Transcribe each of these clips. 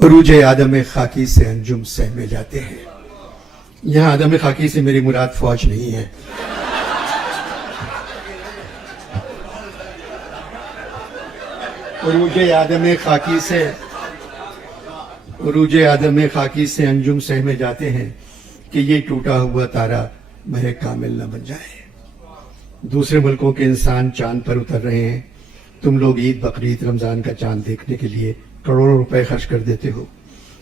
عروج آدم خاکی سے انجم سہمے جاتے ہیں. یہاں آدم خاکی سے میری مراد فوج نہیں ہے. عروج آدم خاکی سے انجم سہمے جاتے ہیں کہ یہ ٹوٹا ہوا تارا مہ کامل نہ بن جائے. دوسرے ملکوں کے انسان چاند پر اتر رہے ہیں. تم لوگ عید بقرعید رمضان کا چاند دیکھنے کے لیے کروڑوں روپے خرچ کر دیتے ہو.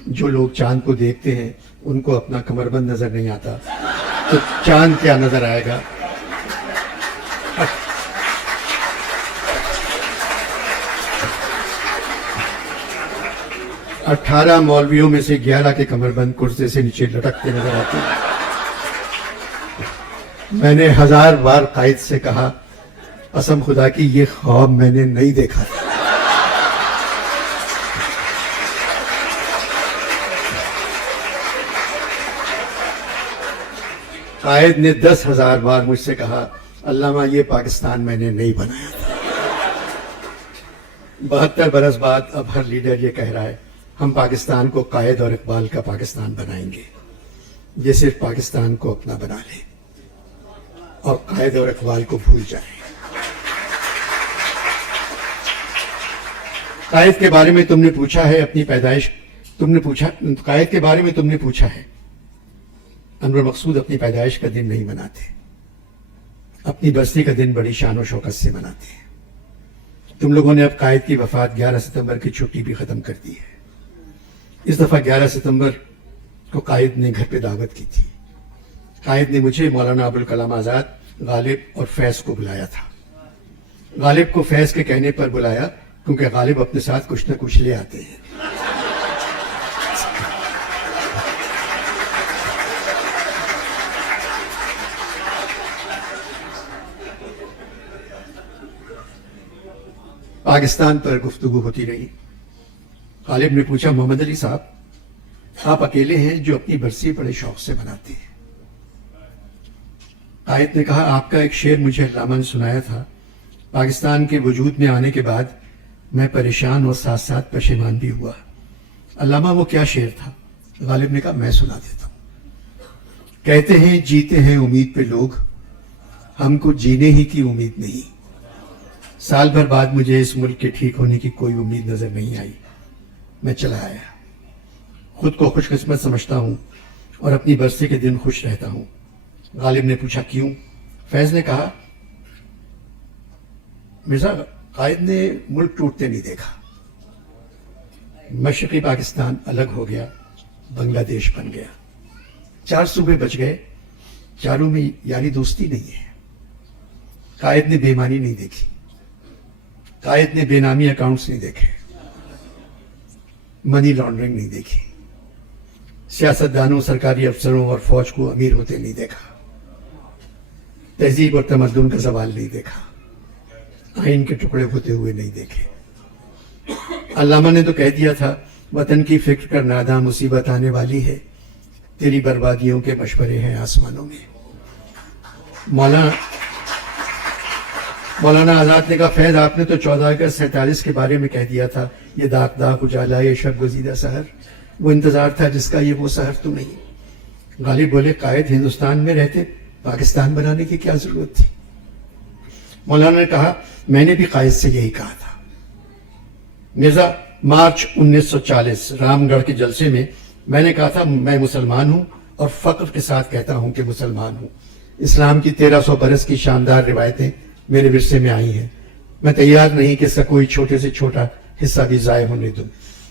جو لوگ چاند کو دیکھتے ہیں ان کو اپنا کمر بند نظر نہیں آتا تو چاند کیا نظر آئے گا. 18 مولویوں میں سے 11 کے کمر بند کرسے سے نیچے لٹکتے نظر آتے ہیں. میں نے 1000 بار قائد سے کہا قسم خدا کی یہ خواب میں نے نہیں دیکھا تھا. قائد نے 10,000 بار مجھ سے کہا علامہ یہ پاکستان میں نے نہیں بنایا تھا. 72 برس بعد اب ہر لیڈر یہ کہہ رہا ہے ہم پاکستان کو قائد اور اقبال کا پاکستان بنائیں گے. یہ صرف پاکستان کو اپنا بنا لے اور قائد اور اقبال کو بھول جائیں. قائد کے بارے میں تم نے پوچھا ہے اپنی پیدائش قائد کے بارے میں تم نے پوچھا ہے. انور مقصود اپنی پیدائش کا دن نہیں مناتے. اپنی برسی کا دن بڑی شان و شوکت سے مناتے ہیں. تم لوگوں نے اب قائد کی وفات 11 ستمبر کی چھٹی بھی ختم کر دی ہے. اس دفعہ 11 ستمبر کو قائد نے گھر پہ دعوت کی تھی. قائد نے مجھے مولانا ابوالکلام آزاد غالب اور فیض کو بلایا تھا. غالب کو فیض کے کہنے پر بلایا کیونکہ غالب اپنے ساتھ کچھ نہ کچھ لے آتے ہیں. پاکستان پر گفتگو ہوتی رہی. غالب نے پوچھا محمد علی صاحب آپ اکیلے ہیں جو اپنی برسی بڑے شوق سے مناتے ہیں. قائد نے کہا آپ کا ایک شعر مجھے علامہ نے سنایا تھا. پاکستان کے وجود میں آنے کے بعد میں پریشان اور ساتھ ساتھ پشیمان بھی ہوا. علامہ وہ کیا شعر تھا؟ غالب نے کہا میں سنا دیتا ہوں. کہتے ہیں جیتے ہیں امید پہ لوگ ہم کو جینے ہی کی امید نہیں. سال بھر بعد مجھے اس ملک کے ٹھیک ہونے کی کوئی امید نظر نہیں آئی. میں چلا آیا. خود کو خوش قسمت سمجھتا ہوں اور اپنی برسی کے دن خوش رہتا ہوں. غالب نے پوچھا کیوں؟ فیض نے کہا مرزا قائد نے ملک ٹوٹتے نہیں دیکھا. مشرقی پاکستان الگ ہو گیا, بنگلہ دیش بن گیا. 4 صوبے بچ گئے, چاروں میں یاری دوستی نہیں ہے. قائد نے بے ایمانی نہیں دیکھی. قائد نے بے نامی اکاؤنٹس نہیں دیکھے. منی لانڈرنگ نہیں دیکھی. سیاستدانوں, سرکاری افسروں اور فوج کو امیر ہوتے نہیں دیکھا. تہذیب اور تمدن کا زوال نہیں دیکھا. آئین کے ٹکڑے ہوتے ہوئے نہیں دیکھے. علامہ نے تو کہہ دیا تھا وطن کی فکر کر ناداں مصیبت آنے والی ہے, تیری بربادیوں کے مشورے ہیں آسمانوں میں. مولانا آزاد نے کہا فیض آپ نے تو 14 اگست 47 کے بارے میں کہہ دیا تھا یہ داغ داغ اجالا یہ شب گزیدہ سحر. وہ انتظار تھا جس کا یہ وہ سحر تو نہیں. غالب بولے قائد ہندوستان میں رہتے پاکستان بنانے کی کیا ضرورت تھی؟ مولانا نے کہا میں نے بھی قائد سے یہی کہا تھا. مرزا مارچ 1940 رام گڑھ کے جلسے میں میں نے کہا تھا میں مسلمان ہوں اور فخر کے ساتھ کہتا ہوں کہ مسلمان ہوں. اسلام کی 1300 برس کی شاندار روایتیں میرے ورثے میں آئی ہیں. میں تیار نہیں کہ اس کا کوئی چھوٹے سے چھوٹا حصہ بھی ضائع ہونے دوں.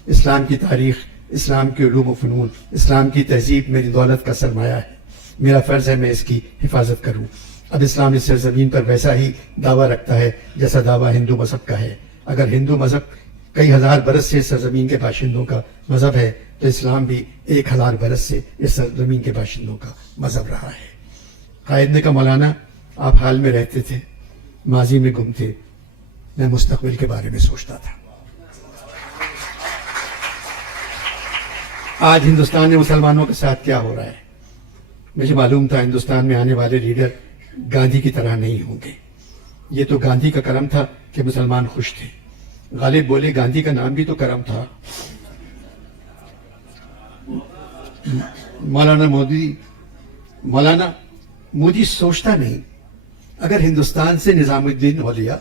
اسلام کی تاریخ, اسلام کے علوم و فنون, اسلام کی تہذیب میری دولت کا سرمایہ ہے. میرا فرض ہے میں اس کی حفاظت کروں. اب اسلام اس سرزمین پر ویسا ہی دعویٰ رکھتا ہے جیسا دعویٰ ہندو مذہب کا ہے. اگر ہندو مذہب کئی ہزار برس سے سرزمین کے باشندوں کا مذہب ہے تو اسلام بھی 1000 برس سے اس سرزمین کے باشندوں کا مذہب رہا ہے. قائد نے کہا مولانا آپ حال میں رہتے تھے, ماضی میں گم تھے, میں مستقبل کے بارے میں سوچتا تھا. آج ہندوستان میں مسلمانوں کے ساتھ کیا ہو رہا ہے؟ مجھے معلوم تھا ہندوستان میں آنے والے لیڈر گاندھی کی طرح نہیں ہوں گے. یہ تو گاندھی کا کرم تھا کہ مسلمان خوش تھے. غالب بولے گاندھی کا نام بھی تو کرم تھا. मौलाना मोदी सोचता नहीं, अगर हिंदुस्तान से निजामुद्दीन औलिया,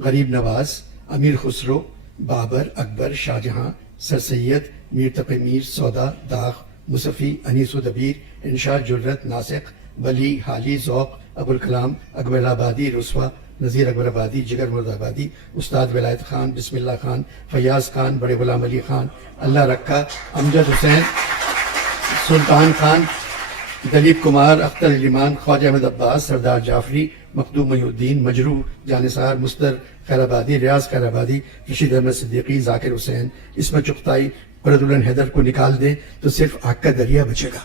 गरीब नवाज, अमीर खुसरो, बाबर, अकबर, शाहजहां, सर सैयद, मीर तक़ी मीर, सौदा, दाग, मुसफ़ी, अनीस दबीर, इंशा, जुर्रत, नासिक, वली, हाली, ज़ौक़, अबुल कलाम, अकबर आबादी, रुस्वा, नज़ीर अकबर आबादी, जिगर मुर्दाबादी, उस्ताद विलायत खान, बिस्मिल्लाह खान, फयाज़ खान, बड़े गुलाम अली खान, अल्लाह रक्का, अमजद हुसैन, सुल्तान खान, दलीप कुमार, अख्तर अलीमान, ख्वाजा अहमद अब्बास, सरदार जाफरी, मखदूम महीउद्दीन, मजरू, जानिसार, मुस्तर खैराबादी, रियाज खैराबादी, रशीद अहमद सिद्दीकी, जाकिर हुसैन, इसमें चुगताई, फरदुल्लाह हैदर को निकाल दें तो सिर्फ आग का दरिया बचेगा।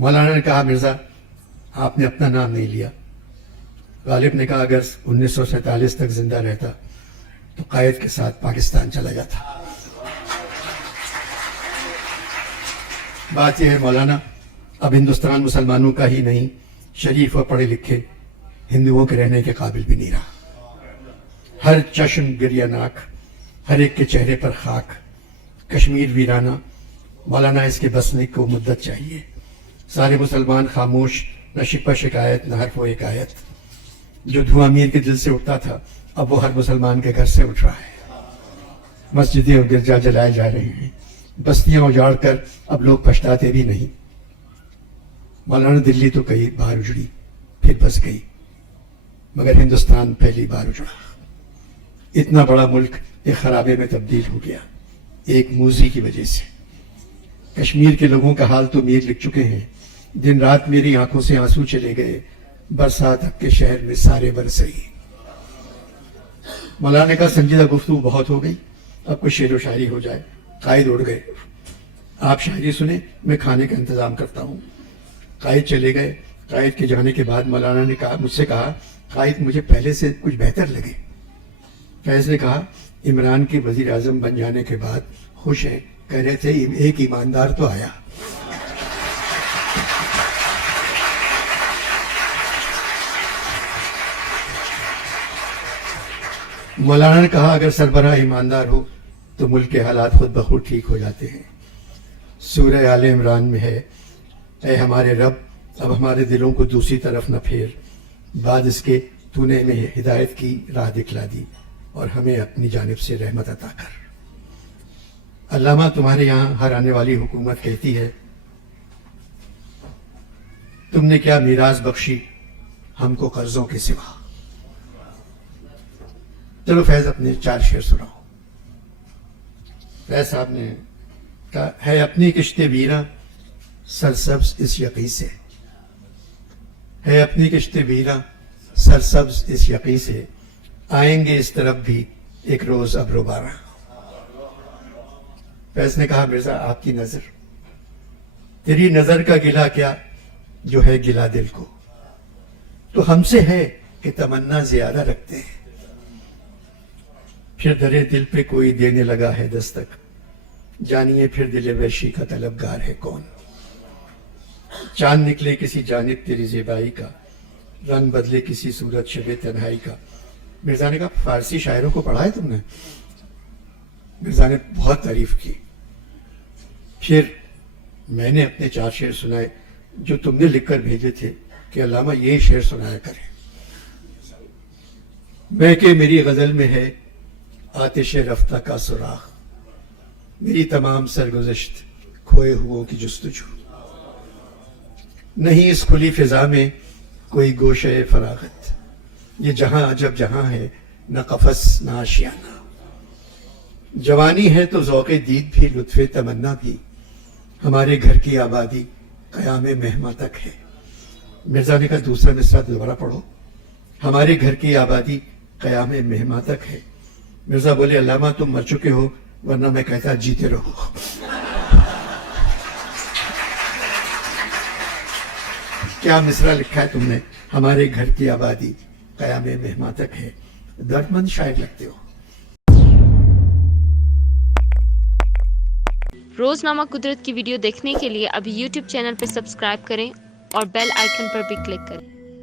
मौलाना ने कहा, मिर्जा आपने अपना नाम नहीं लिया। गालिब ने कहा, अगर 1947 तक जिंदा रहता तो कायद के साथ पाकिस्तान चला जाता। बात यह है मौलाना, अब हिंदुस्तान मुसलमानों का ही नहीं, शरीफ और पढ़े लिखे हिंदुओं के रहने के काबिल भी नहीं रहा। हर चश्म गिरियानाक, हर एक के चेहरे पर खाक, कश्मीर वीराना। मौलाना इसके बसने को मुद्दत चाहिए। सारे मुसलमान खामोश, न शिकवा शिकायत न हर्फ व हिकायत। जो धुआं अमीर के दिल से उठता था अब वो हर मुसलमान के घर से उठ रहा है। मस्जिदें और गिरजा जलाए जा रहे हैं, बस्तियां उजाड़ कर अब लोग पछताते भी नहीं। मौलाना दिल्ली तो कई बार उजड़ी फिर बस गई, मगर हिंदुस्तान पहली बार उजड़ा। इतना बड़ा मुल्क एक खराबे में तब्दील हो गया एक मूजी की वजह से। कश्मीर के लोगों का हाल तो मीर लिख चुके हैं। दिन रात मेरी आंखों से आंसू चले गए, बरसात अब के शहर में सारे बरस रही। मौलाना का संजीदा गुफ्तगू बहुत हो गई, अब कुछ शेर व शायरी हो जाए। कायद उड़ गए, आप शायरी सुने, मैं खाने का इंतजाम करता हूँ। कायद चले गए। कायद के जाने के बाद मौलाना ने कहा, मुझसे कहा, कायद मुझे पहले से कुछ बेहतर लगे। फैज ने कहा, इमरान के वजीर आजम बन जाने के बाद खुश हैं, कह रहे थे एक ईमानदार तो आया। मौलाना ने कहा, अगर सरबराह ईमानदार हो तो मुल्क के हालात खुद ब खुद ठीक हो जाते हैं। सूरह आले इमरान में है, ऐ हमारे रब अब हमारे दिलों को दूसरी तरफ न फेर, बाद इसके तूने हमें हिदायत की राह दिखला दी और हमें अपनी जानिब से रहमत अता कर। अल्लामा, तुम्हारे यहाँ हर आने वाली हुकूमत कहती है, तुमने क्या मीरास बख्शी हमको कर्जों के सिवा। चलो फैज अपने 4 शेर सुनाओ। फैज साहब ने कहा, है अपनी किश्ते वीरा सरसब्ज इस यकी से, है अपनी किश्ते वीरा सरसब्ज इस यकी से, आएंगे इस तरफ भी एक रोज अब्रोबारा। फैज ने कहा, मिर्जा आपकी नजर, तेरी नजर का गिला क्या जो है गिला दिल को, तो हमसे है कि तमन्ना ज्यादा रखते हैं। फिर दरे दिल पे कोई देने लगा है दस्तक, जानिए फिर दिल वैशी का तलबगार है कौन। चांद निकले किसी जानिब तेरी ज़ेबाई का, रंग बदले किसी सूरत शबे तन्हाई का। मिर्जा ने कहा, फारसी शायरों को पढ़ा है तुमने? मिर्जा ने बहुत तारीफ की। फिर मैंने अपने 4 शेर सुनाए जो तुमने लिखकर भेजे थे कि अल्लामा ये शेर सुनाया करें। मैं के मेरी गजल में है आतिश रफ्ता का सुराख, मेरी तमाम सरगुज़श्त खोए हुओं की जुस्तजू। नहीं इस खुली फिजा में कोई गोशे फरागत, ये जहां अजब जहां है न कफस न आशियाना। जवानी है तो ज़ौक़े दीद भी लुत्फ़े तमन्ना भी, हमारे घर की आबादी क़यामे मेहमा तक है। मिर्जा ने कहा, दूसरा मिसरा दोबारा पढ़ो। हमारे घर की आबादी क़यामे मेहमा तक है। मिर्जा बोले, अल्लामा तुम मर चुके हो, वरना मैं कहता जीते रहो। क्या मिसरा लिखा है तुमने, हमारे घर की आबादी क़यामे मेहमा तक है। दर्दमंद शायर लगते हो। रोजनामा कुदरत की वीडियो देखने के लिए अभी YouTube चैनल पर सब्सक्राइब करें और बेल आइकन पर भी क्लिक करें।